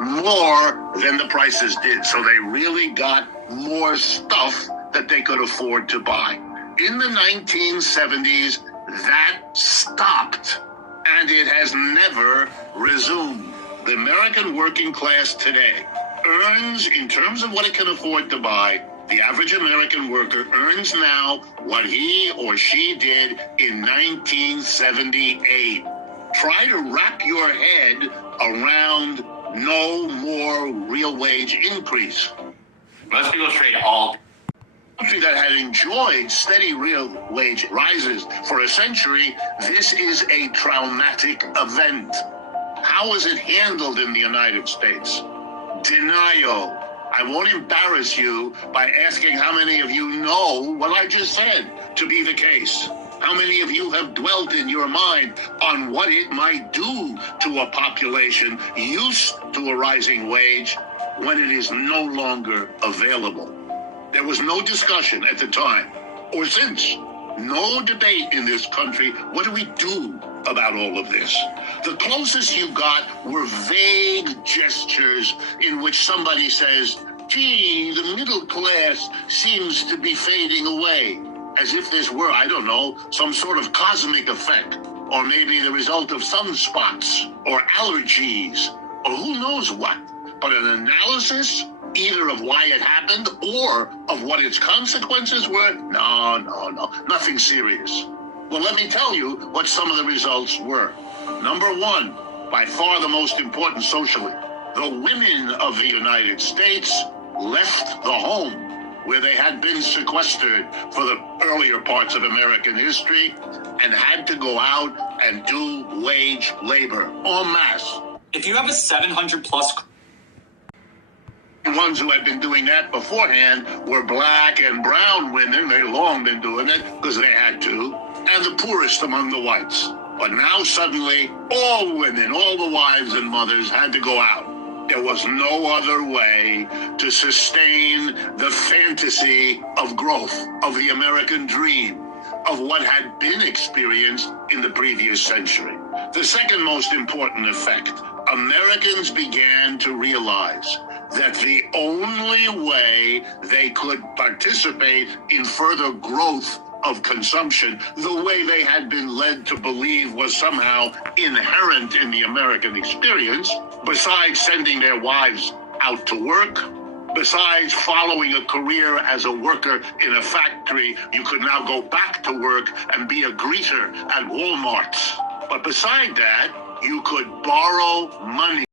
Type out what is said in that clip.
more than the prices did. So they really got more stuff that they could afford to buy. In the 1970s, that stopped, and it has never resumed. The American working class today earns, in terms of what it can afford to buy, the average American worker earns now what he or she did in 1978. Try to wrap your head around no more real wage increase. Most people trade all. A country that had enjoyed steady real wage rises for a century, this is a traumatic event. How is it handled in the United States? Denial. I won't embarrass you by asking how many of you know what I just said to be the case. How many of you have dwelt in your mind on what it might do to a population used to a rising wage when it is no longer available? There was no discussion at the time or since. No debate in this country. What do we do about all of this? The closest you got were vague gestures in which somebody says, gee, the middle class seems to be fading away. As if this were, I don't know, some sort of cosmic effect, or maybe the result of sunspots, or allergies, or who knows what. But an analysis, either of why it happened or of what its consequences were, no, nothing serious. Well, let me tell you what some of the results were. Number one, by far the most important socially, the women of the United States left the home where they had been sequestered for the earlier parts of American history and had to go out and do wage labor en masse. If you have a 700 plus... The ones who had been doing that beforehand were black and brown women. They'd long been doing it because they had to, and the poorest among the whites. But now suddenly, all women, all the wives and mothers had to go out. There was no other way to sustain the fantasy of growth, of the American dream, of what had been experienced in the previous century. The second most important effect, Americans began to realize that the only way they could participate in further growth of consumption, the way they had been led to believe was somehow inherent in the American experience, besides sending their wives out to work, besides following a career as a worker in a factory, you could now go back to work and be a greeter at Walmart. But beside that, you could borrow money.